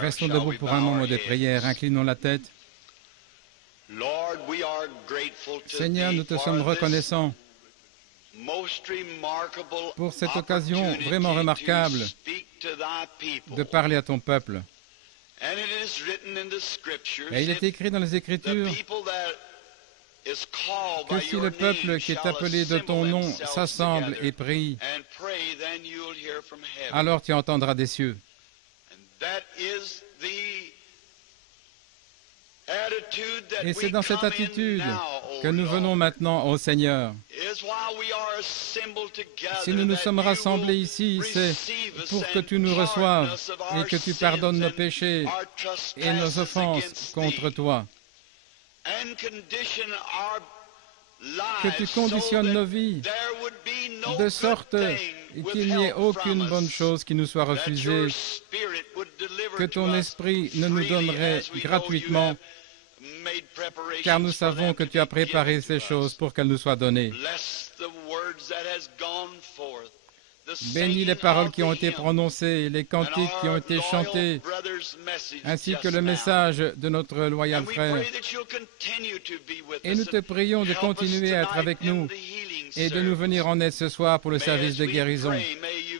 Restons debout pour un moment de prière. Inclinons la tête. Seigneur, nous te sommes reconnaissants pour cette occasion vraiment remarquable de parler à ton peuple. Et il est écrit dans les Écritures que si le peuple qui est appelé de ton nom s'assemble et prie, alors tu entendras des cieux. Et c'est dans cette attitude que nous venons maintenant au Seigneur. Si nous nous sommes rassemblés ici, c'est pour que tu nous reçoives et que tu pardonnes nos péchés et nos offenses contre toi. Que tu conditionnes nos vies de sorte qu'il n'y ait aucune bonne chose qui nous soit refusée, que ton esprit ne nous donnerait gratuitement, car nous savons que tu as préparé ces choses pour qu'elles nous soient données. Bénis les paroles qui ont été prononcées, les cantiques qui ont été chantés, ainsi que le message de notre loyal frère. Et nous te prions de continuer à être avec nous et de nous venir en aide ce soir pour le service de guérison.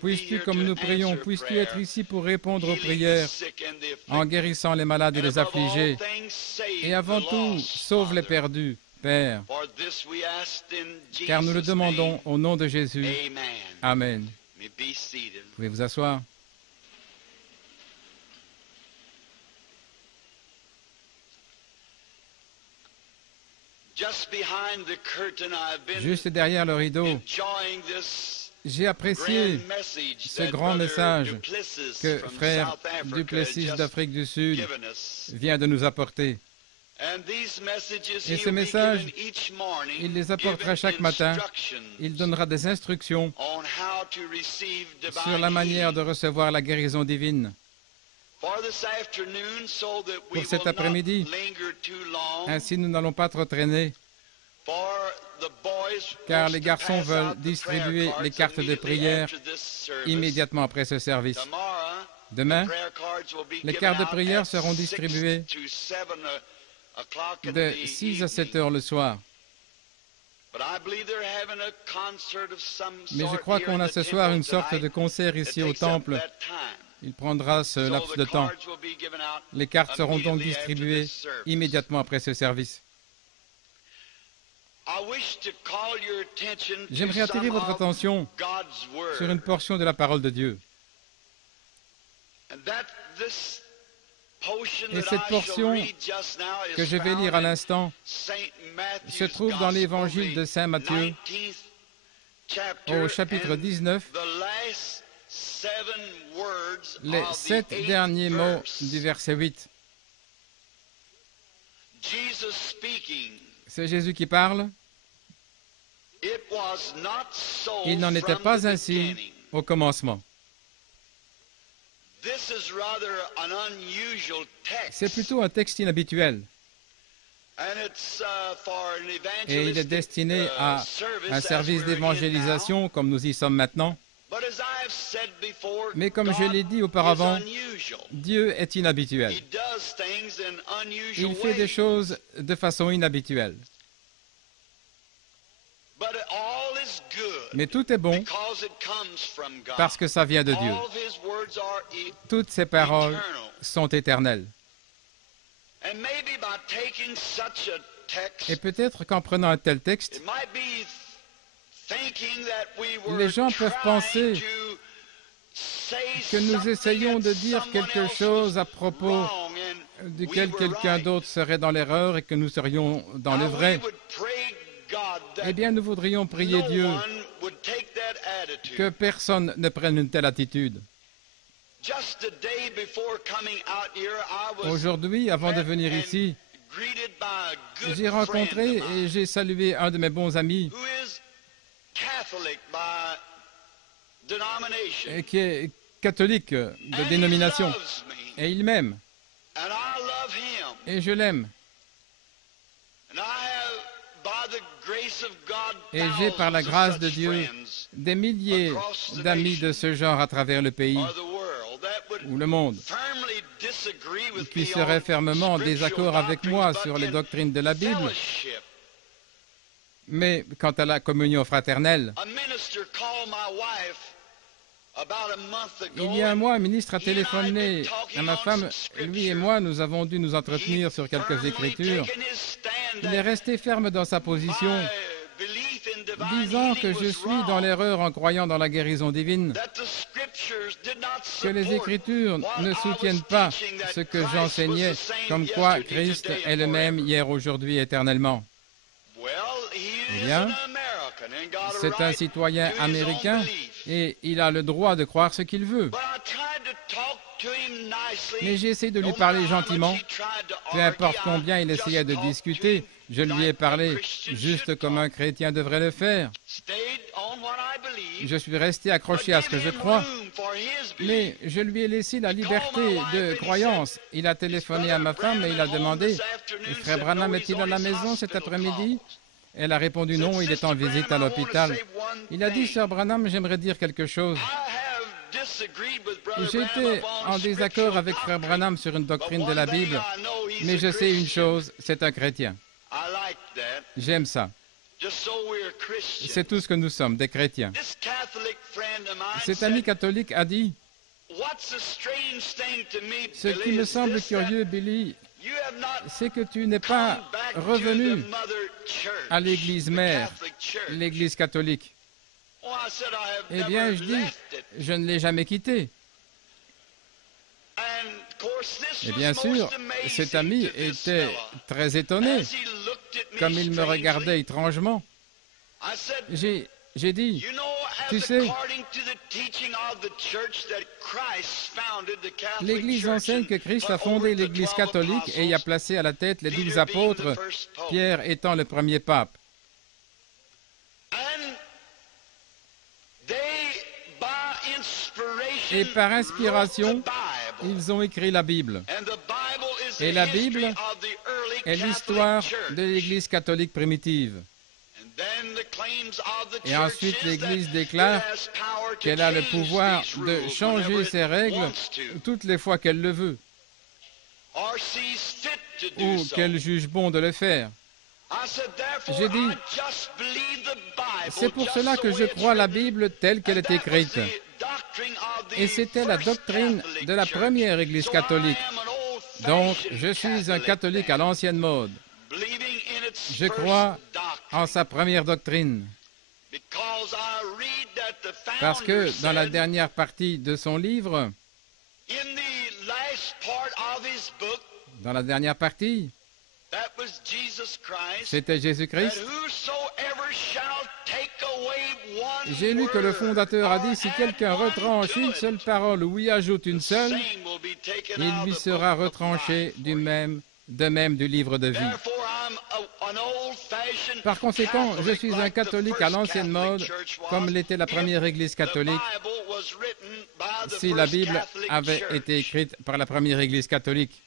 Puisses-tu, comme nous prions, puisses-tu être ici pour répondre aux prières en guérissant les malades et les affligés. Et avant tout, sauve les perdus, Père, car nous le demandons au nom de Jésus. Amen. Vous pouvez vous asseoir. Juste derrière le rideau, j'ai apprécié ce grand message que frère Duplessis d'Afrique du Sud vient de nous apporter. Et ces messages, il les apportera chaque matin. Il donnera des instructions sur la manière de recevoir la guérison divine. Pour cet après-midi, ainsi nous n'allons pas trop traîner, car les garçons veulent distribuer les cartes de prière immédiatement après ce service. Demain, les cartes de prière seront distribuées de 6 à 7 heures le soir. Mais je crois qu'on a ce soir une sorte de concert ici au temple. Il prendra ce laps de temps. Les cartes seront donc distribuées immédiatement après ce service. J'aimerais attirer votre attention sur une portion de la parole de Dieu. Et cette portion que je vais lire à l'instant se trouve dans l'évangile de Saint Matthieu, au chapitre 19, les 7 derniers mots du verset 8. C'est Jésus qui parle. Il n'en était pas ainsi au commencement. C'est plutôt un texte inhabituel. Et il est destiné à un service d'évangélisation comme nous y sommes maintenant. Mais comme je l'ai dit auparavant, Dieu est inhabituel. Il fait des choses de façon inhabituelle. Mais tout est bon parce que ça vient de Dieu. Toutes ses paroles sont éternelles. Et peut-être qu'en prenant un tel texte, les gens peuvent penser que nous essayons de dire quelque chose à propos duquel quelqu'un d'autre serait dans l'erreur et que nous serions dans le vrai. Eh bien, nous voudrions prier Dieu que personne ne prenne une telle attitude. Aujourd'hui, avant de venir ici, j'ai rencontré et j'ai salué un de mes bons amis qui est catholique de dénomination. Et il m'aime. Et je l'aime. Et j'ai, par la grâce de Dieu, des milliers d'amis de ce genre à travers le pays ou le monde, qui seraient fermement en désaccord avec moi sur les doctrines de la Bible. Mais quant à la communion fraternelle, il y a un mois, un ministre a téléphoné à ma femme. Lui et moi, nous avons dû nous entretenir sur quelques écritures. Il est resté ferme dans sa position, disant que je suis dans l'erreur en croyant dans la guérison divine, que les Écritures ne soutiennent pas ce que j'enseignais, comme quoi Christ est le même hier, aujourd'hui, éternellement. Eh bien, c'est un citoyen américain et il a le droit de croire ce qu'il veut. Mais j'ai essayé de lui parler gentiment. Peu importe combien il essayait de discuter, je lui ai parlé juste comme un chrétien devrait le faire. Je suis resté accroché à ce que je crois, mais je lui ai laissé la liberté de croyance. Il a téléphoné à ma femme et il a demandé « Frère Branham est-il à la maison cet après-midi » Elle a répondu « Non, il est en visite à l'hôpital. » Il a dit « Sœur Branham, j'aimerais dire quelque chose. » J'étais en désaccord avec Frère Branham sur une doctrine de la Bible, mais je sais une chose, c'est un chrétien. J'aime ça. C'est tout ce que nous sommes, des chrétiens. Cet ami catholique a dit, « Ce qui me semble curieux, Billy, c'est que tu n'es pas revenu à l'église mère, l'église catholique. » Eh bien, je dis, je ne l'ai jamais quitté. Et bien sûr, cet ami était très étonné, comme il me regardait étrangement. J'ai dit, tu sais, l'Église enseigne que Christ a fondé l'Église catholique et y a placé à la tête les 12 apôtres, Pierre étant le premier pape. Et par inspiration, ils ont écrit la Bible. Et la Bible est l'histoire de l'Église catholique primitive. Et ensuite, l'Église déclare qu'elle a le pouvoir de changer ses règles toutes les fois qu'elle le veut, ou qu'elle juge bon de le faire. J'ai dit, c'est pour cela que je crois la Bible telle qu'elle est écrite. Et c'était la doctrine de la première Église catholique. Donc, je suis un catholique à l'ancienne mode. Je crois en sa première doctrine. Parce que dans la dernière partie de son livre, dans la dernière partie, c'était Jésus-Christ. J'ai lu que le fondateur a dit, si quelqu'un retranche une seule parole ou y ajoute une seule, il lui sera retranché de même du livre de vie. Par conséquent, je suis un catholique à l'ancienne mode, comme l'était la première Église catholique, si la Bible avait été écrite par la première Église catholique.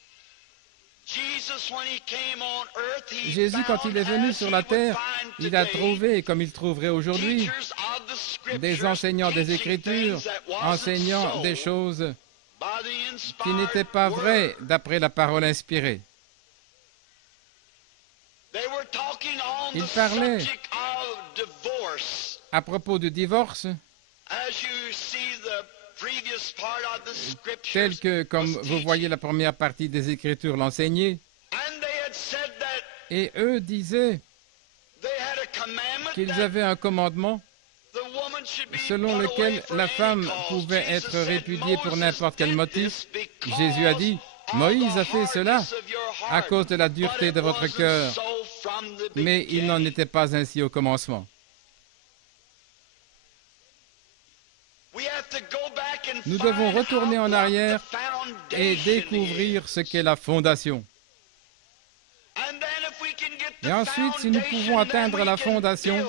Jésus, quand il est venu sur la terre, il a trouvé, comme il trouverait aujourd'hui, des enseignants des Écritures, enseignant des choses qui n'étaient pas vraies d'après la parole inspirée. Il parlait à propos du divorce, tel que, comme vous voyez, la première partie des Écritures l'enseignait. Et eux disaient qu'ils avaient un commandement selon lequel la femme pouvait être répudiée pour n'importe quel motif. Jésus a dit, Moïse a fait cela à cause de la dureté de votre cœur, mais il n'en était pas ainsi au commencement. Nous devons retourner en arrière et découvrir ce qu'est la fondation. Et ensuite, si nous pouvons atteindre la fondation,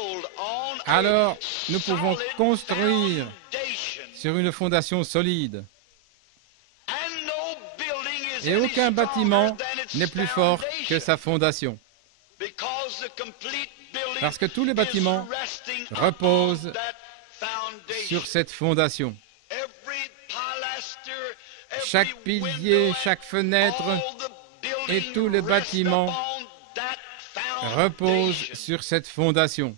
alors nous pouvons construire sur une fondation solide. Et aucun bâtiment n'est plus fort que sa fondation. Parce que tous les bâtiments reposent sur cette fondation. Chaque pilier, chaque fenêtre et tout le bâtiment repose sur cette fondation.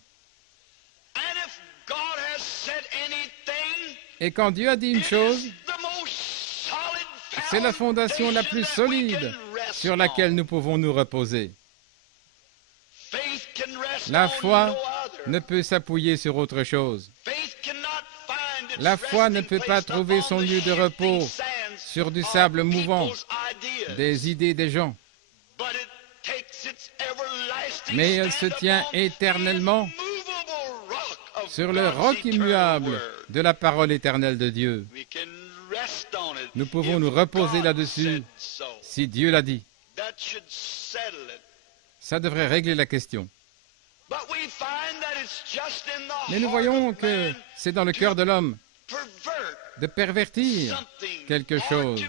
Et quand Dieu a dit une chose, c'est la fondation la plus solide sur laquelle nous pouvons nous reposer. La foi ne peut s'appuyer sur autre chose. La foi ne peut pas trouver son lieu de repos sur du sable mouvant, des idées des gens. Mais elle se tient éternellement sur le roc immuable de la parole éternelle de Dieu. Nous pouvons nous reposer là-dessus si Dieu l'a dit. Ça devrait régler la question. Mais nous voyons que c'est dans le cœur de l'homme de pervertir quelque chose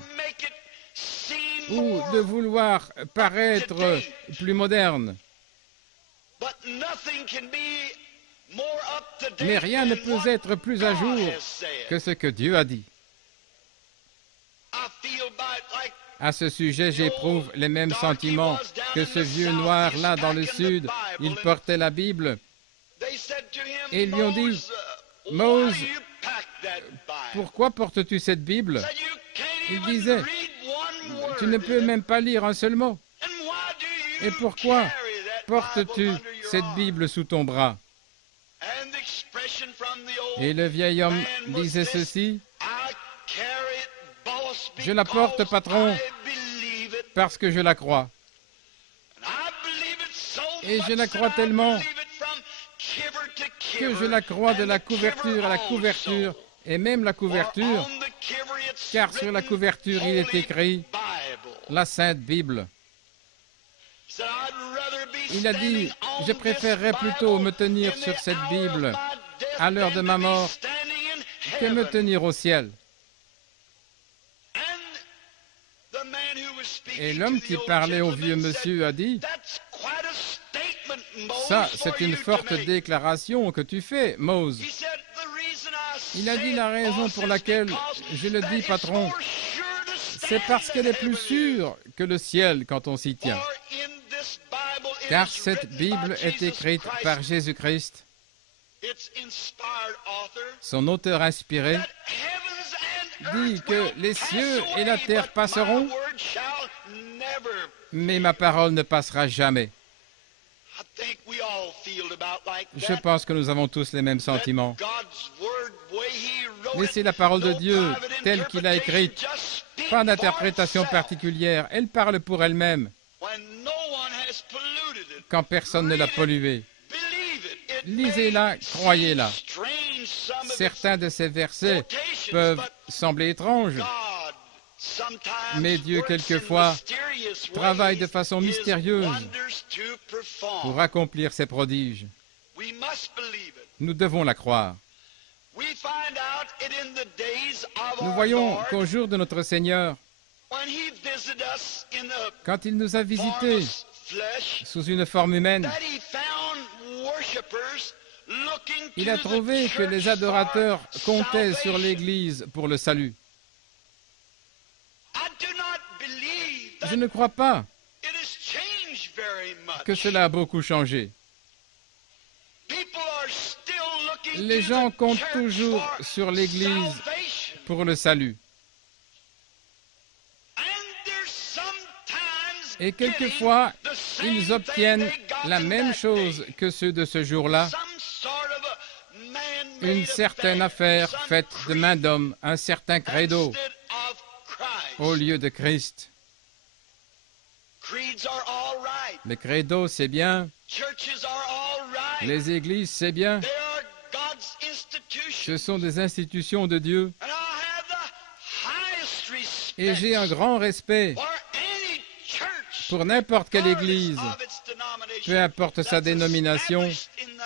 ou de vouloir paraître plus moderne. Mais rien ne peut être plus à jour que ce que Dieu a dit. À ce sujet, j'éprouve les mêmes sentiments que ce vieux noir-là dans le sud. Il portait la Bible et ils lui ont dit, « Mose, pourquoi portes-tu cette Bible ?» Il disait, « Tu ne peux même pas lire un seul mot. Et pourquoi portes-tu cette Bible sous ton bras ?» Et le vieil homme disait ceci, « Je la porte, patron, parce que je la crois. Et je la crois tellement que je la crois de la couverture à la couverture, et même la couverture, car sur la couverture il est écrit la Sainte Bible. » Il a dit, « Je préférerais plutôt me tenir sur cette Bible à l'heure de ma mort que me tenir au ciel. » Et l'homme qui parlait au vieux monsieur a dit, « Ça, c'est une forte déclaration que tu fais, Mose. » Il a dit, « La raison pour laquelle je le dis, patron, c'est parce qu'elle est plus sûre que le ciel quand on s'y tient. Car cette Bible est écrite par Jésus-Christ, son auteur inspiré, dit que les cieux et la terre passeront, mais ma parole ne passera jamais. » Je pense que nous avons tous les mêmes sentiments. Laissez la parole de Dieu telle qu'il a écrite, pas d'interprétation particulière. Elle parle pour elle-même, quand personne ne l'a polluée. Lisez-la, croyez-la. Certains de ces versets peuvent sembler étranges, mais Dieu, quelquefois, travaille de façon mystérieuse pour accomplir ses prodiges. Nous devons la croire. Nous voyons qu'au jour de notre Seigneur, quand il nous a visités sous une forme humaine, il a trouvé que les adorateurs comptaient sur l'Église pour le salut. Je ne crois pas que cela a beaucoup changé. Les gens comptent toujours sur l'Église pour le salut. Et quelquefois, ils obtiennent la même chose que ceux de ce jour-là, une certaine affaire faite de main d'homme, un certain credo, au lieu de Christ. Les credos, c'est bien. Les églises, c'est bien. Ce sont des institutions de Dieu. Et j'ai un grand respect pour n'importe quelle église, peu importe sa dénomination,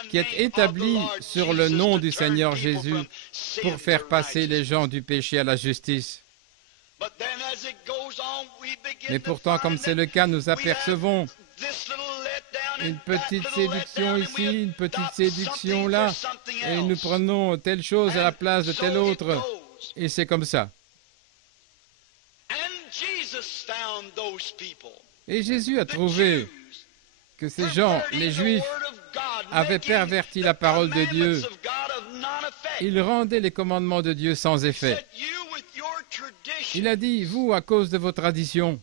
qui est établie sur le nom du Seigneur Jésus pour faire passer les gens du péché à la justice. Mais pourtant, comme c'est le cas, nous apercevons une petite séduction ici, une petite séduction là, et nous prenons telle chose à la place de telle autre, et c'est comme ça. Et Jésus a trouvé que ces gens, les Juifs, avaient perverti la parole de Dieu. Ils rendaient les commandements de Dieu sans effet. Il a dit, vous, à cause de vos traditions,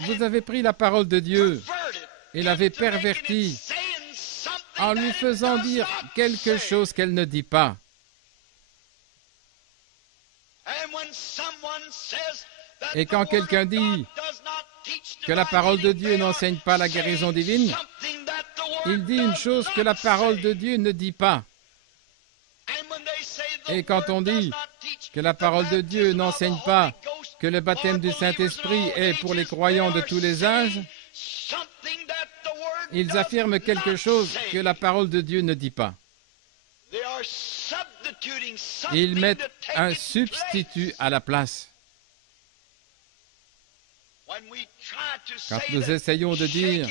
vous avez pris la parole de Dieu et l'avez pervertie en lui faisant dire quelque chose qu'elle ne dit pas. Et quand quelqu'un dit que la parole de Dieu n'enseigne pas la guérison divine, il dit une chose que la parole de Dieu ne dit pas. Et quand on dit que la parole de Dieu n'enseigne pas que le baptême du Saint-Esprit est pour les croyants de tous les âges, ils affirment quelque chose que la parole de Dieu ne dit pas. Ils mettent un substitut à la place. Quand nous essayons de dire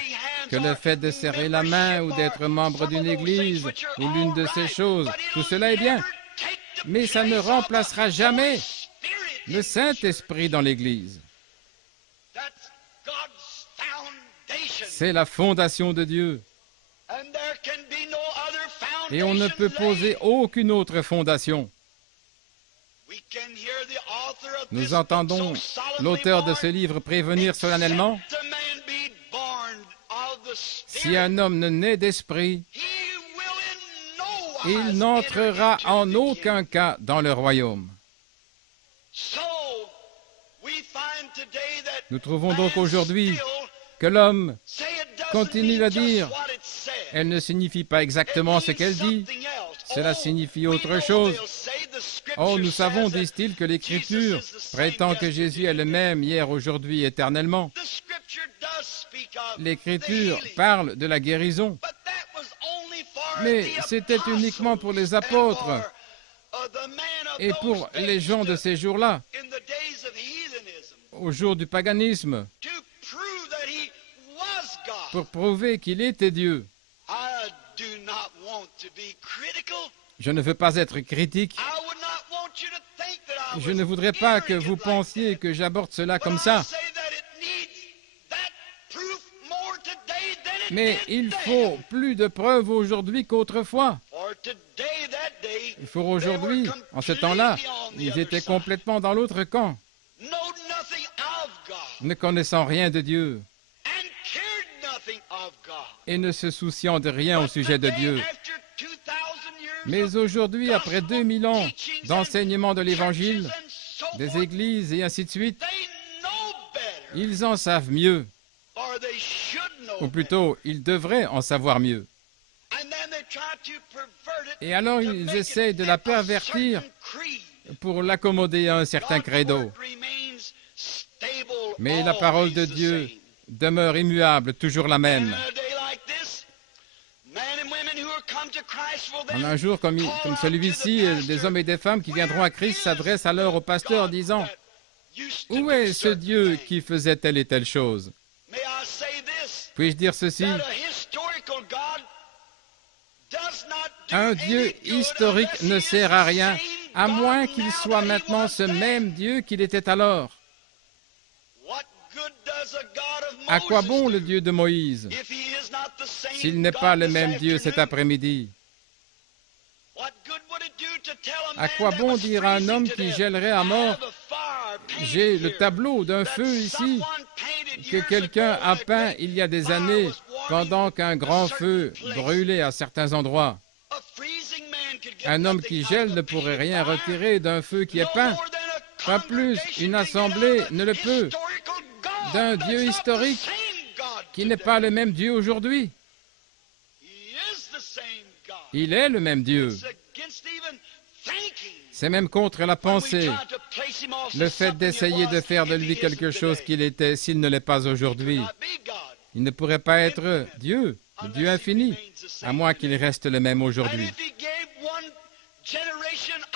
que le fait de serrer la main ou d'être membre d'une église ou l'une de ces choses, tout cela est bien, mais ça ne remplacera jamais le Saint-Esprit dans l'église. C'est la fondation de Dieu. Et on ne peut poser aucune autre fondation. Nous entendons l'auteur de ce livre prévenir solennellement, si un homme ne naît d'esprit, il n'entrera en aucun cas dans le royaume. Nous trouvons donc aujourd'hui que l'homme continue à dire, elle ne signifie pas exactement ce qu'elle dit, cela signifie autre chose. Oh, nous savons, disent-ils, que l'Écriture prétend que Jésus est le même hier, aujourd'hui, éternellement. L'Écriture parle de la guérison, mais c'était uniquement pour les apôtres et pour les gens de ces jours-là, au jour du paganisme, pour prouver qu'il était Dieu. Je ne veux pas être critique. Je ne voudrais pas que vous pensiez que j'aborde cela comme ça. Mais il faut plus de preuves aujourd'hui qu'autrefois. Il faut aujourd'hui, en ce temps-là, ils étaient complètement dans l'autre camp, ne connaissant rien de Dieu et ne se souciant de rien au sujet de Dieu. Mais aujourd'hui, après 2000 ans d'enseignement de l'Évangile, des églises et ainsi de suite, ils en savent mieux. Ou plutôt, ils devraient en savoir mieux. Et alors, ils essaient de la pervertir pour l'accommoder à un certain credo. Mais la parole de Dieu demeure immuable, toujours la même. En un jour comme celui-ci, des hommes et des femmes qui viendront à Christ s'adressent alors au pasteur disant « Où est ce Dieu qui faisait telle et telle chose ?» Puis-je dire ceci? Un Dieu historique ne sert à rien, à moins qu'il soit maintenant ce même Dieu qu'il était alors. À quoi bon le Dieu de Moïse, s'il n'est pas le même Dieu cet après-midi? À quoi bon dire à un homme qui gèlerait à mort, j'ai le tableau d'un feu ici, que quelqu'un a peint il y a des années, pendant qu'un grand feu brûlait à certains endroits. Un homme qui gèle ne pourrait rien retirer d'un feu qui est peint. Pas plus, une assemblée ne le peut, d'un Dieu historique qui n'est pas le même Dieu aujourd'hui. Il est le même Dieu. C'est même contre la pensée, le fait d'essayer de faire de lui quelque chose qu'il était s'il ne l'est pas aujourd'hui. Il ne pourrait pas être Dieu, le Dieu infini, à moins qu'il reste le même aujourd'hui.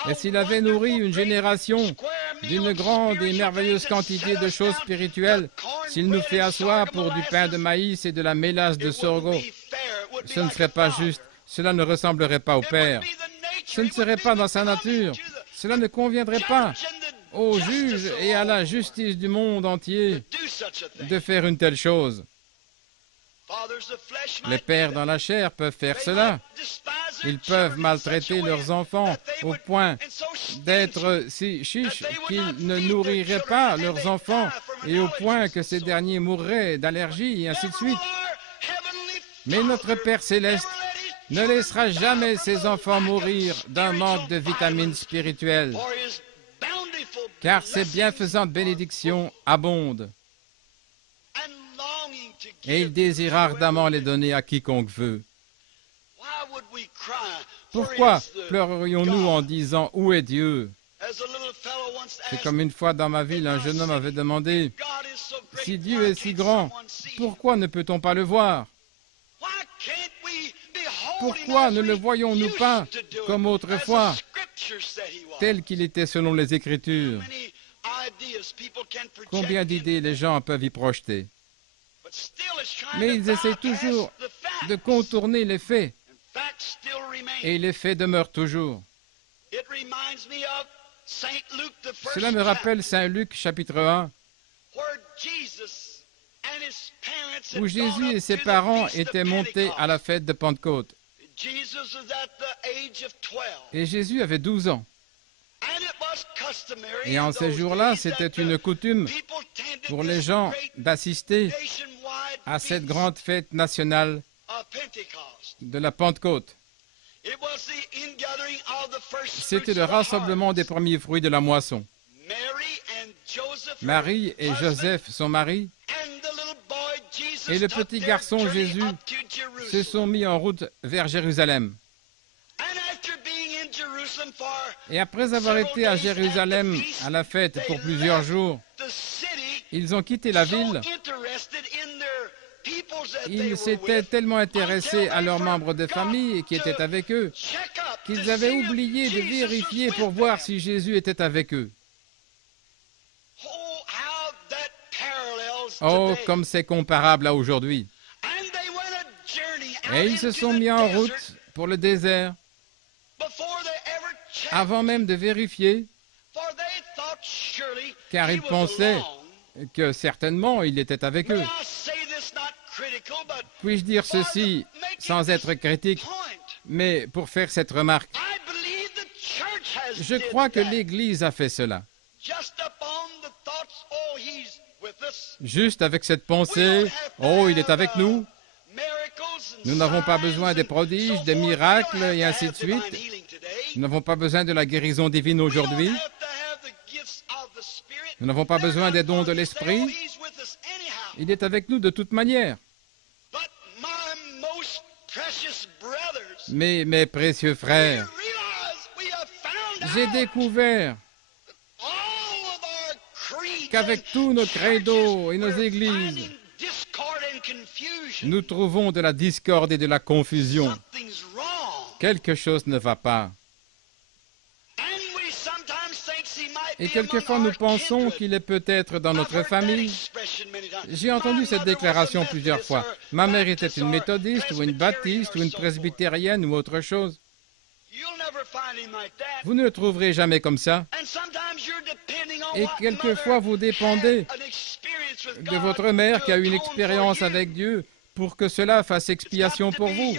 Et s'il avait nourri une génération d'une grande et merveilleuse quantité de choses spirituelles, s'il nous fait asseoir pour du pain de maïs et de la mélasse de sorgho, ce ne serait pas juste, cela ne ressemblerait pas au Père. Ce ne serait pas dans sa nature, cela ne conviendrait pas. au juge et à la justice du monde entier de faire une telle chose. Les pères dans la chair peuvent faire cela. Ils peuvent maltraiter leurs enfants au point d'être si chiches qu'ils ne nourriraient pas leurs enfants et au point que ces derniers mourraient d'allergie et ainsi de suite. Mais notre Père Céleste ne laissera jamais ses enfants mourir d'un manque de vitamines spirituelles, car ses bienfaisantes bénédictions abondent. Et il désire ardemment les donner à quiconque veut. Pourquoi pleurerions-nous en disant « Où est Dieu ?» C'est comme une fois dans ma ville, un jeune homme avait demandé « Si Dieu est si grand, pourquoi ne peut-on pas le voir? Pourquoi ne le voyons-nous pas comme autrefois, tel qu'il était selon les Écritures ?» Combien d'idées les gens peuvent y projeter? Mais ils essaient toujours de contourner les faits. Et les faits demeurent toujours. Cela me rappelle Saint Luc, chapitre 1, où Jésus et ses parents étaient montés à la fête de Pentecôte. Et Jésus avait 12 ans. Et en ces jours-là, c'était une coutume pour les gens d'assister à cette grande fête nationale de la Pentecôte. C'était le rassemblement des premiers fruits de la moisson. Marie et Joseph, son mari, et le petit garçon Jésus se sont mis en route vers Jérusalem. Et après avoir été à Jérusalem à la fête pour plusieurs jours, ils ont quitté la ville. Ils s'étaient tellement intéressés à leurs membres de famille qui étaient avec eux qu'ils avaient oublié de vérifier pour voir si Jésus était avec eux. Oh, comme c'est comparable à aujourd'hui. Et ils se sont mis en route pour le désert avant même de vérifier, car ils pensaient que certainement il était avec eux. Puis-je dire ceci sans être critique, mais pour faire cette remarque? Je crois que l'Église a fait cela. Juste avec cette pensée, « Oh, il est avec nous. Nous n'avons pas besoin des prodiges, des miracles et ainsi de suite. Nous n'avons pas besoin de la guérison divine aujourd'hui. Nous n'avons pas besoin des dons de l'Esprit. Il est avec nous de toute manière. » Mais mes précieux frères, j'ai découvert qu'avec tous nos credos et nos églises, nous trouvons de la discorde et de la confusion. Quelque chose ne va pas. Et quelquefois nous pensons qu'il est peut-être dans notre famille. J'ai entendu cette déclaration plusieurs fois. Ma mère était une méthodiste ou une baptiste ou une presbytérienne ou autre chose. Vous ne le trouverez jamais comme ça. Et quelquefois vous dépendez de votre mère qui a eu une expérience avec Dieu pour que cela fasse expiation pour vous.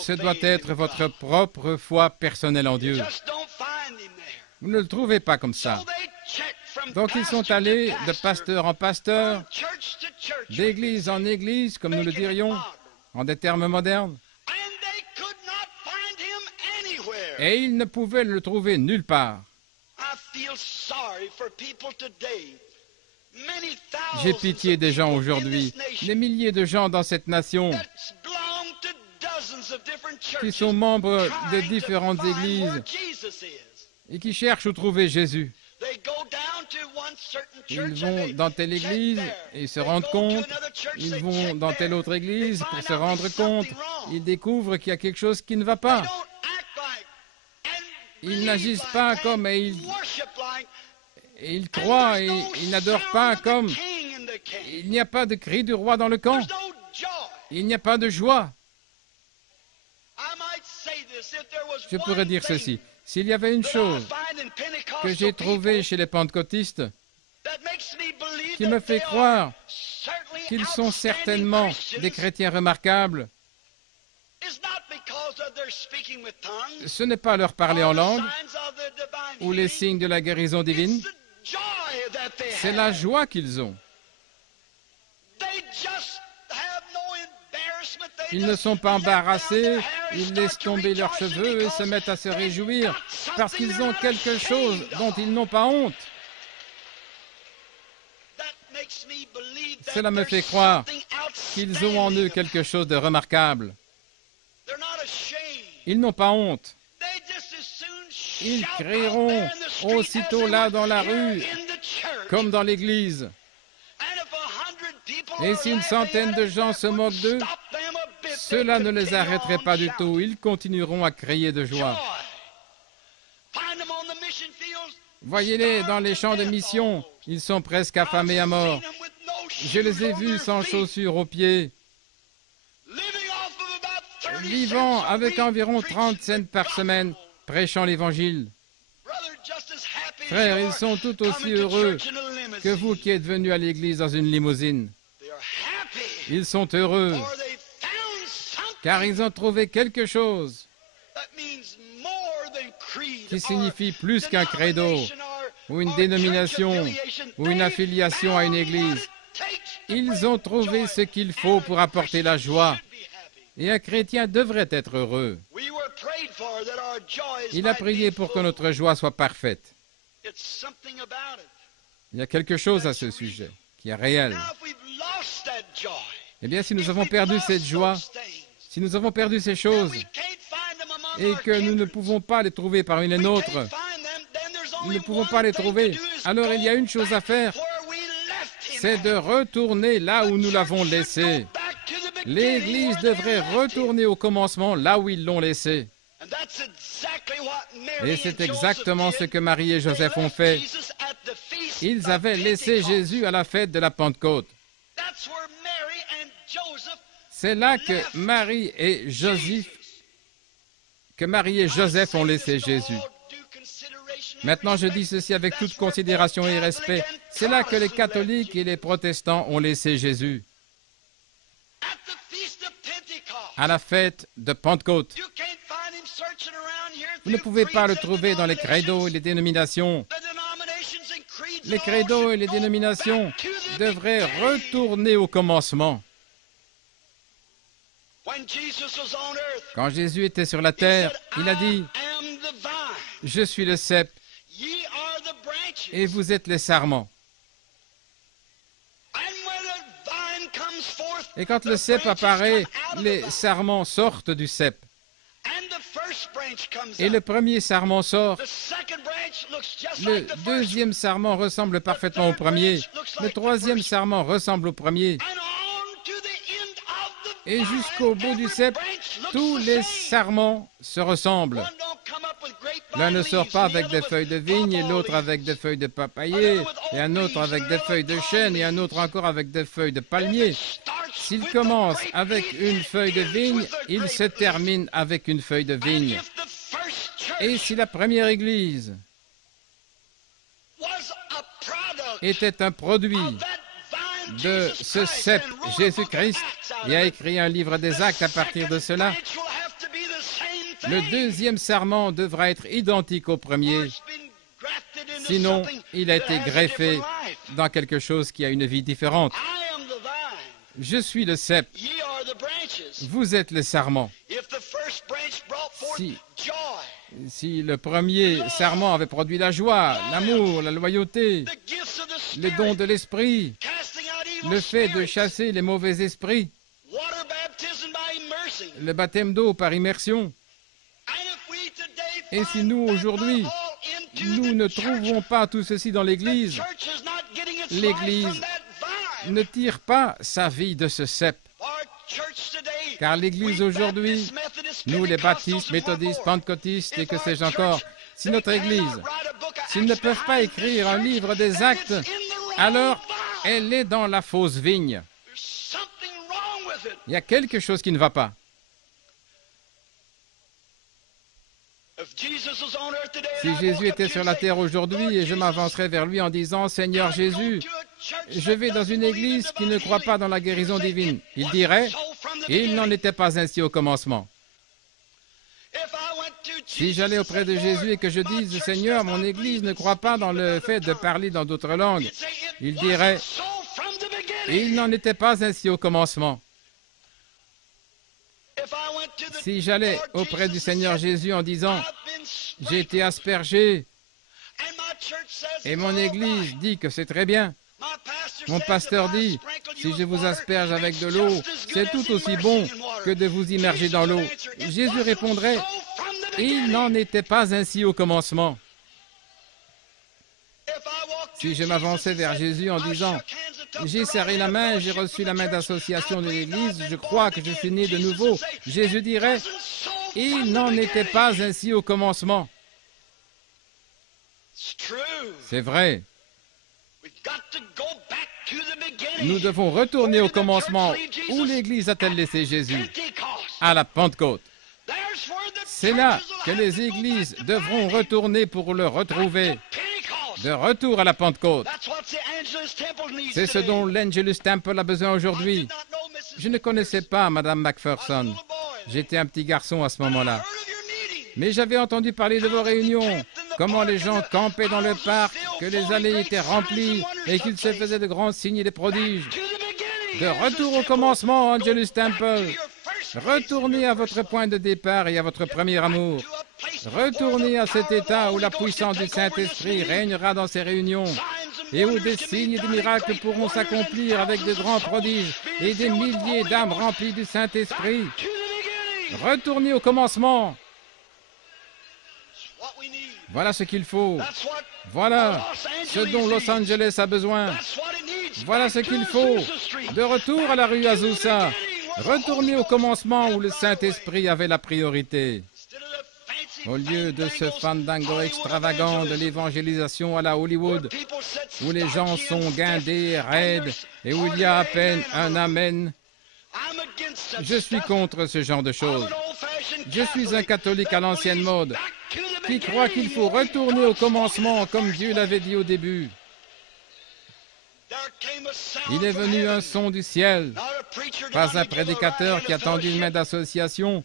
Ce doit être votre propre foi personnelle en Dieu. Vous ne le trouvez pas comme ça. Donc ils sont allés de pasteur en pasteur, d'église en église, comme nous le dirions, en des termes modernes. Et ils ne pouvaient le trouver nulle part. J'ai pitié des gens aujourd'hui, des milliers de gens dans cette nation qui sont membres de différentes églises et qui cherchent où trouver Jésus. Ils vont dans telle église et se rendent compte. Ils vont dans telle autre église pour se rendre compte. Ils découvrent qu'il y a quelque chose qui ne va pas. Ils n'agissent pas comme et ils croient et ils n'adorent pas comme. Il n'y a pas de cri du roi dans le camp. Il n'y a pas de joie. Je pourrais dire ceci. S'il y avait une chose que j'ai trouvé chez les pentecôtistes qui me fait croire qu'ils sont certainement des chrétiens remarquables. Ce n'est pas leur parler en langue ou les signes de la guérison divine, c'est la joie qu'ils ont. Ils ne sont pas embarrassés, ils laissent tomber leurs cheveux et se mettent à se réjouir parce qu'ils ont quelque chose dont ils n'ont pas honte. Cela me fait croire qu'ils ont en eux quelque chose de remarquable. Ils n'ont pas honte. Ils crieront aussitôt là dans la rue, comme dans l'église. Et si une centaine de gens se moquent d'eux, cela ne les arrêterait pas du tout. Ils continueront à crier de joie. Voyez-les dans les champs de mission. Ils sont presque affamés à mort. Je les ai vus sans chaussures aux pieds, vivant avec environ 30 cents par semaine, prêchant l'Évangile. Frères, ils sont tout aussi heureux que vous qui êtes venus à l'église dans une limousine. Ils sont heureux, car ils ont trouvé quelque chose qui signifie plus qu'un credo, ou une dénomination, ou une affiliation à une église. Ils ont trouvé ce qu'il faut pour apporter la joie. Et un chrétien devrait être heureux. Il a prié pour que notre joie soit parfaite. Il y a quelque chose à ce sujet qui est réel. Eh bien, si nous avons perdu cette joie, si nous avons perdu ces choses, et que nous ne pouvons pas les trouver parmi les nôtres, nous ne pouvons pas les trouver, alors il y a une chose à faire, c'est de retourner là où nous l'avons laissé. L'Église devrait retourner au commencement là où ils l'ont laissé. Et c'est exactement ce que Marie et Joseph ont fait. Ils avaient laissé Jésus à la fête de la Pentecôte. C'est là que Marie et Joseph ont laissé Jésus. Maintenant, je dis ceci avec toute considération et respect. C'est là que les catholiques et les protestants ont laissé Jésus. À la fête de Pentecôte. Vous ne pouvez pas le trouver dans les credos et les dénominations. Les credos et les dénominations devraient retourner au commencement. Quand Jésus était sur la terre, il a dit, « Je suis le cep, et vous êtes les sarments. » Et quand le cep apparaît, les sarments sortent du cep. Et le premier sarment sort. Le deuxième sarment ressemble parfaitement au premier. Le troisième sarment ressemble au premier. Et jusqu'au bout du cep, tous les sarments se ressemblent. L'un ne sort pas avec des feuilles de vigne, et l'autre avec des feuilles de papayer, et un autre avec des feuilles de chêne, et un autre encore avec des feuilles de palmier. S'il commence avec une feuille de vigne, il se termine avec une feuille de vigne. Et si la première Église était un produit de ce cep, Jésus-Christ, et a écrit un livre des actes à partir de cela, le deuxième sarment devra être identique au premier. Sinon, il a été greffé dans quelque chose qui a une vie différente. Je suis le cep. Vous êtes les sarments. Si le premier sarment avait produit la joie, l'amour, la loyauté, les dons de l'esprit, le fait de chasser les mauvais esprits, le baptême d'eau par immersion, et si nous, aujourd'hui, nous ne trouvons pas tout ceci dans l'Église, l'Église ne tire pas sa vie de ce cep. Car l'Église aujourd'hui, nous les baptistes, méthodistes, pentecôtistes et que sais-je encore, si notre Église, s'ils ne peuvent pas écrire un livre des actes, alors elle est dans la fausse vigne. Il y a quelque chose qui ne va pas. Si Jésus était sur la terre aujourd'hui et je m'avancerais vers lui en disant « Seigneur Jésus, je vais dans une église qui ne croit pas dans la guérison divine », il dirait « Il n'en était pas ainsi au commencement ». Si j'allais auprès de Jésus et que je dise « Seigneur, mon église ne croit pas dans le fait de parler dans d'autres langues », il dirait « Il n'en était pas ainsi au commencement ». Si j'allais auprès du Seigneur Jésus en disant « J'ai été aspergé et mon église dit que c'est très bien. Mon pasteur dit « Si je vous asperge avec de l'eau, c'est tout aussi bon que de vous immerger dans l'eau. » Jésus répondrait « Il n'en était pas ainsi au commencement. » Si je m'avançais vers Jésus en disant « J'ai serré la main, j'ai reçu la main d'association de l'Église, je crois que je suis né de nouveau », Jésus dirait « Il n'en était pas ainsi au commencement. » C'est vrai. Nous devons retourner au commencement. Où l'Église a-t-elle laissé Jésus? À la Pentecôte. C'est là que les églises devront retourner pour le retrouver. De retour à la Pentecôte. C'est ce dont l'Angelus Temple a besoin aujourd'hui. Je ne connaissais pas Mme McPherson. J'étais un petit garçon à ce moment-là. Mais j'avais entendu parler de vos réunions, comment les gens campaient dans le parc, que les allées étaient remplies et qu'ils se faisaient de grands signes et des prodiges. De retour au commencement, Angelus Temple. Retournez à votre point de départ et à votre premier amour. Retournez à cet état où la puissance du Saint-Esprit régnera dans ces réunions et où des signes et des miracles pourront s'accomplir avec de grands prodiges et des milliers d'âmes remplies du Saint-Esprit. Retournez au commencement. Voilà ce qu'il faut. Voilà ce dont Los Angeles a besoin. Voilà ce qu'il faut. De retour à la rue Azusa. Retournez au commencement où le Saint-Esprit avait la priorité. Au lieu de ce fandango extravagant de l'évangélisation à la Hollywood, où les gens sont guindés, raides, et où il y a à peine un amen, je suis contre ce genre de choses. Je suis un catholique à l'ancienne mode, qui croit qu'il faut retourner au commencement comme Dieu l'avait dit au début. Il est venu un son du ciel, pas un prédicateur qui a tendu une main d'association,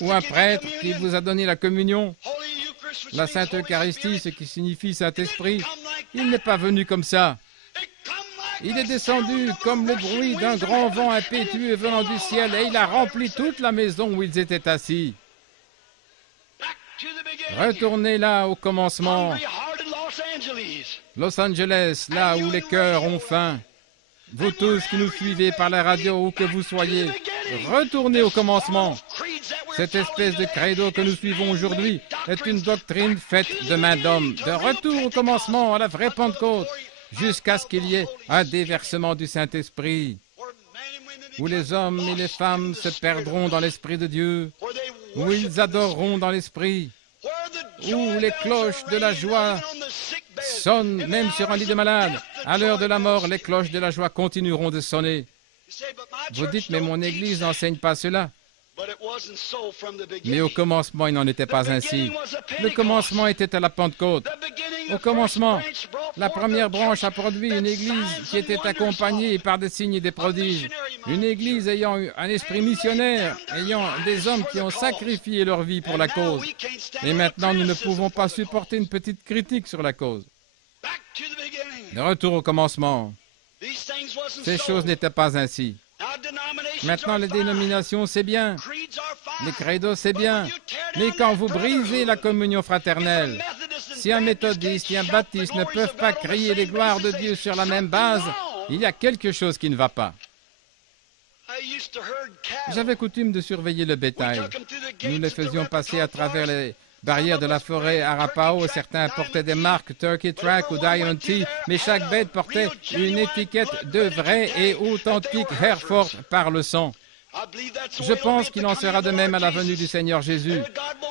ou un prêtre qui vous a donné la communion, la Sainte Eucharistie, ce qui signifie Saint-Esprit. Il n'est pas venu comme ça. Il est descendu comme le bruit d'un grand vent impétueux venant du ciel et il a rempli toute la maison où ils étaient assis. Retournez là au commencement. Los Angeles, là où les cœurs ont faim. Vous tous qui nous suivez par la radio, où que vous soyez, retournez au commencement. Cette espèce de credo que nous suivons aujourd'hui est une doctrine faite de main d'homme. De retour au commencement, à la vraie Pentecôte, jusqu'à ce qu'il y ait un déversement du Saint-Esprit, où les hommes et les femmes se perdront dans l'Esprit de Dieu, où ils adoreront dans l'Esprit, où les cloches de la joie sonnent même sur un lit de malade. À l'heure de la mort, les cloches de la joie continueront de sonner. Vous dites, mais mon Église n'enseigne pas cela. Mais au commencement, il n'en était pas ainsi. Le commencement était à la Pentecôte. Au commencement, la première branche a produit une Église qui était accompagnée par des signes et des prodiges. Une Église ayant eu un esprit missionnaire, ayant des hommes qui ont sacrifié leur vie pour la cause. Et maintenant, nous ne pouvons pas supporter une petite critique sur la cause. De retour au commencement. Ces choses n'étaient pas ainsi. Maintenant, les dénominations, c'est bien. Les credos, c'est bien. Mais quand vous brisez la communion fraternelle, si un méthodiste et un baptiste ne peuvent pas crier les gloires de Dieu sur la même base, il y a quelque chose qui ne va pas. J'avais coutume de surveiller le bétail. Nous les faisions passer à travers les barrières de la forêt Arapaho. Certains portaient des marques Turkey Track ou Diamond T, mais chaque bête portait une étiquette de vrai et authentique Hereford par le sang. Je pense qu'il en sera de même à la venue du Seigneur Jésus.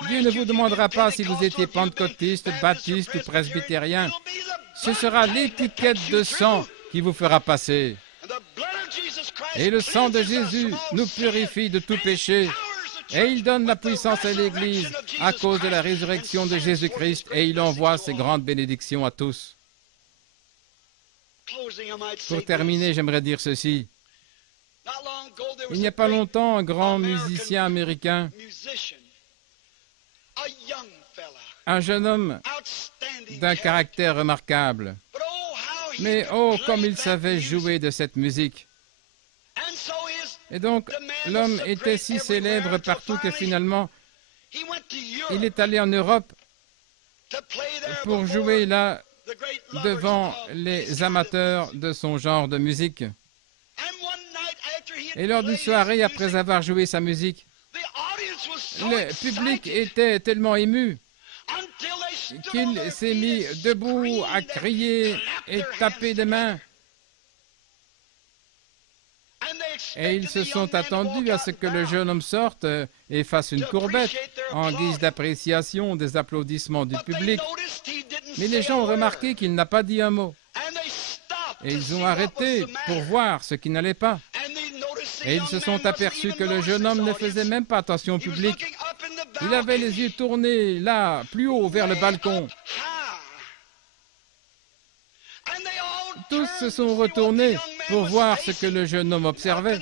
Dieu ne vous demandera pas si vous étiez pentecôtiste, baptiste ou presbytérien. Ce sera l'étiquette de sang qui vous fera passer. Et le sang de Jésus nous purifie de tout péché. Et il donne la puissance à l'Église à cause de la résurrection de Jésus-Christ et il envoie ses grandes bénédictions à tous. Pour terminer, j'aimerais dire ceci. Il n'y a pas longtemps, un grand musicien américain, un jeune homme d'un caractère remarquable. Mais oh, comme il savait jouer de cette musique. Et donc, l'homme était si célèbre partout que finalement, il est allé en Europe pour jouer là devant les amateurs de son genre de musique. Et lors d'une soirée, après avoir joué sa musique, le public était tellement ému qu'il s'est mis debout à crier et taper des mains. Et ils se sont attendus à ce que le jeune homme sorte et fasse une courbette en guise d'appréciation des applaudissements du public. Mais les gens ont remarqué qu'il n'a pas dit un mot. Et ils ont arrêté pour voir ce qui n'allait pas. Et ils se sont aperçus que le jeune homme ne faisait même pas attention au public. Il avait les yeux tournés là, plus haut, vers le balcon. Tous se sont retournés pour voir ce que le jeune homme observait.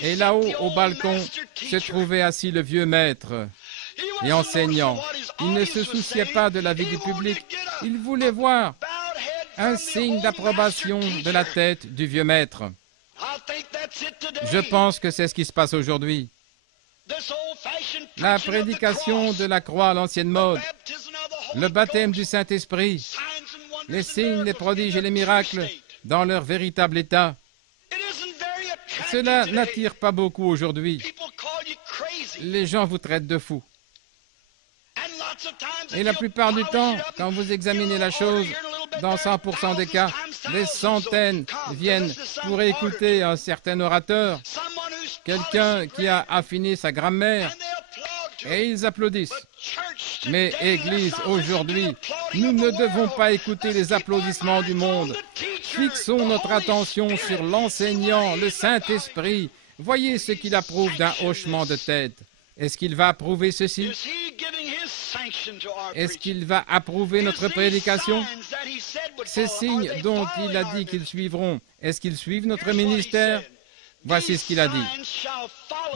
Et là-haut, au balcon, se trouvait assis le vieux maître et enseignant. Il ne se souciait pas de la vie du public. Il voulait voir un signe d'approbation de la tête du vieux maître. Je pense que c'est ce qui se passe aujourd'hui. La prédication de la croix à l'ancienne mode, le baptême du Saint-Esprit, les signes, les prodiges et les miracles dans leur véritable état. Cela n'attire pas beaucoup aujourd'hui. Les gens vous traitent de fous. Et la plupart du temps, quand vous examinez la chose, dans 100% des cas, des centaines viennent pour écouter un certain orateur, quelqu'un qui a affiné sa grammaire, et ils applaudissent. Mais Église, aujourd'hui, nous ne devons pas écouter les applaudissements du monde. Fixons notre attention sur l'enseignant, le Saint-Esprit. Voyez ce qu'il approuve d'un hochement de tête. Est-ce qu'il va approuver ceci? Est-ce qu'il va approuver notre prédication? Ces signes dont il a dit qu'ils suivront, est-ce qu'ils suivent notre ministère? Voici ce qu'il a dit.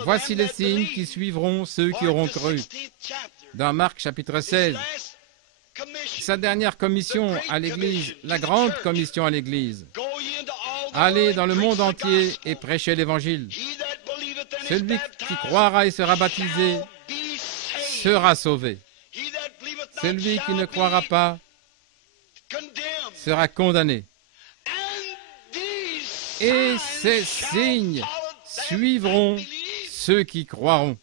Voici les signes qui suivront ceux qui auront cru. Dans Marc chapitre 16, sa dernière commission à l'Église, la grande commission à l'Église. Allez dans le monde entier et prêchez l'Évangile. Celui qui croira et sera baptisé sera sauvé. Celui qui ne croira pas sera condamné. Et ces signes suivront ceux qui croiront.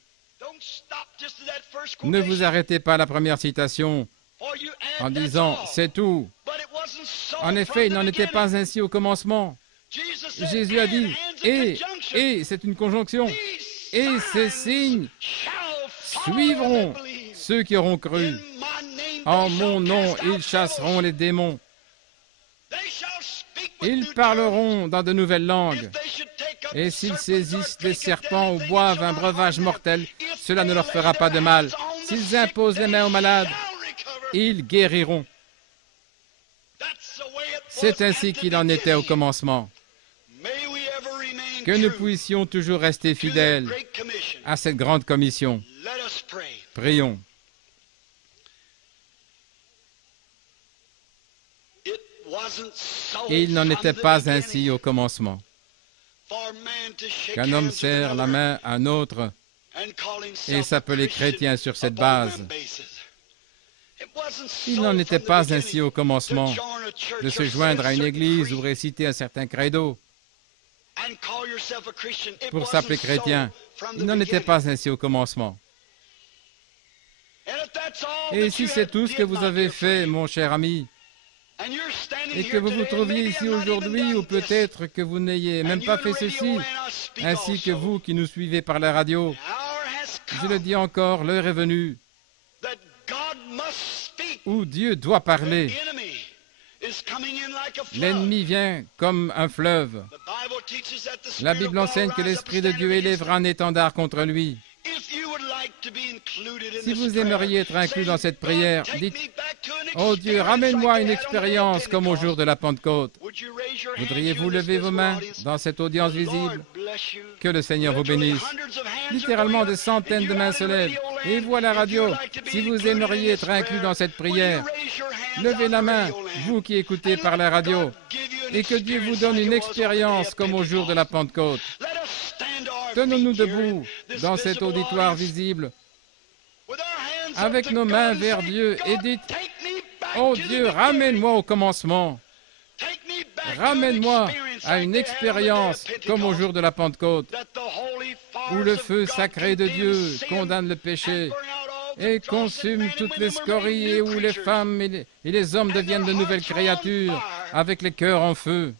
Ne vous arrêtez pas à la première citation en disant « c'est tout ». En effet, il n'en était pas ainsi au commencement. Jésus a dit « et », c'est une conjonction, « et ces signes suivront ceux qui auront cru. En mon nom, ils chasseront les démons. Ils parleront dans de nouvelles langues. Et s'ils saisissent des serpents ou boivent un breuvage mortel, cela ne leur fera pas de mal. S'ils imposent les mains aux malades, ils guériront. » C'est ainsi qu'il en était au commencement. Que nous puissions toujours rester fidèles à cette grande commission. Prions. Et il n'en était pas ainsi au commencement. Qu'un homme serre la main à un autre et s'appeler chrétien sur cette base. Il n'en était pas ainsi au commencement de se joindre à une église ou réciter un certain credo pour s'appeler chrétien. Il n'en était pas ainsi au commencement. Et si c'est tout ce que vous avez fait, mon cher ami, et que vous vous trouviez ici aujourd'hui, ou peut-être que vous n'ayez même pas fait ceci, ainsi que vous qui nous suivez par la radio, je le dis encore, l'heure est venue où Dieu doit parler. L'ennemi vient comme un fleuve. La Bible enseigne que l'Esprit de Dieu élèvera un étendard contre lui. Si vous aimeriez être inclus dans cette prière, dites, « Oh Dieu, ramène-moi à une expérience comme au jour de la Pentecôte. » Voudriez-vous lever vos mains dans cette audience visible? Que le Seigneur vous bénisse. Littéralement, des centaines de mains se lèvent. Et vous à la radio, si vous aimeriez être inclus dans cette prière, levez la main, vous qui écoutez par la radio, et que Dieu vous donne une expérience comme au jour de la Pentecôte. Tenons-nous debout dans cet auditoire visible, avec nos mains vers Dieu, et dites, « Oh Dieu, ramène-moi au commencement. Ramène-moi à une expérience comme au jour de la Pentecôte, où le feu sacré de Dieu condamne le péché et consume toutes les scories, et où les femmes et les hommes deviennent de nouvelles créatures avec les cœurs en feu. »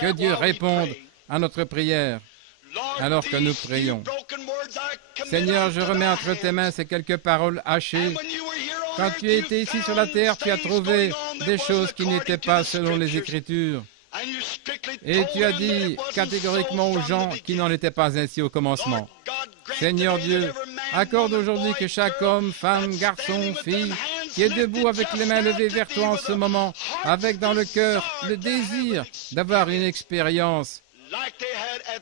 Que Dieu réponde à notre prière alors que nous prions. Seigneur, je remets entre tes mains ces quelques paroles hachées. Quand tu étais ici sur la terre, tu as trouvé des choses qui n'étaient pas selon les Écritures. Et tu as dit catégoriquement aux gens qui n'en étaient pas ainsi au commencement. Seigneur Dieu, accorde aujourd'hui que chaque homme, femme, garçon, fille, qui est debout avec les mains levées vers toi en ce moment, avec dans le cœur le désir d'avoir une expérience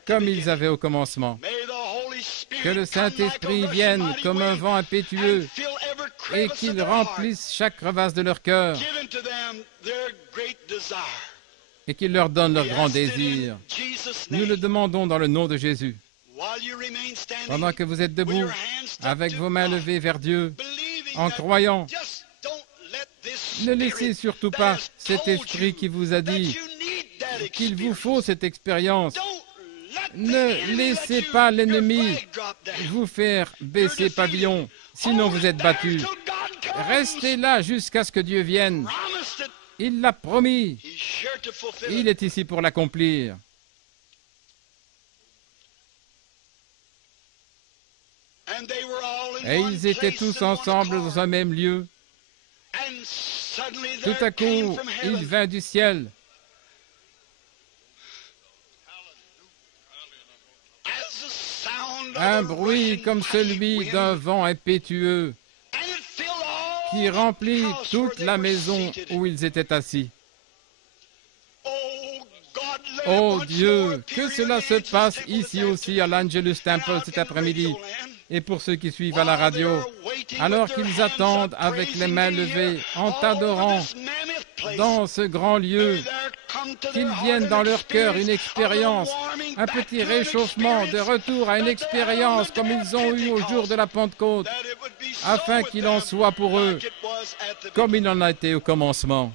comme ils avaient au commencement. Que le Saint-Esprit vienne comme un vent impétueux et qu'il remplisse chaque crevasse de leur cœur et qu'il leur donne leur grand désir. Nous le demandons dans le nom de Jésus. Pendant que vous êtes debout, avec vos mains levées vers Dieu, en croyant, ne laissez surtout pas cet esprit qui vous a dit qu'il vous faut cette expérience. Ne laissez pas l'ennemi vous faire baisser pavillon, sinon vous êtes battus. Restez là jusqu'à ce que Dieu vienne. Il l'a promis. Il est ici pour l'accomplir. Et ils étaient tous ensemble dans un même lieu. Tout à coup, il vint du ciel un bruit comme celui d'un vent impétueux qui remplit toute la maison où ils étaient assis. Oh Dieu, que cela se passe ici aussi à l'Angelus Temple cet après-midi. Et pour ceux qui suivent à la radio, alors qu'ils attendent avec les mains levées, en t'adorant dans ce grand lieu, qu'ils viennent dans leur cœur une expérience, un petit réchauffement de retour à une expérience comme ils ont eu au jour de la Pentecôte, afin qu'il en soit pour eux comme il en a été au commencement.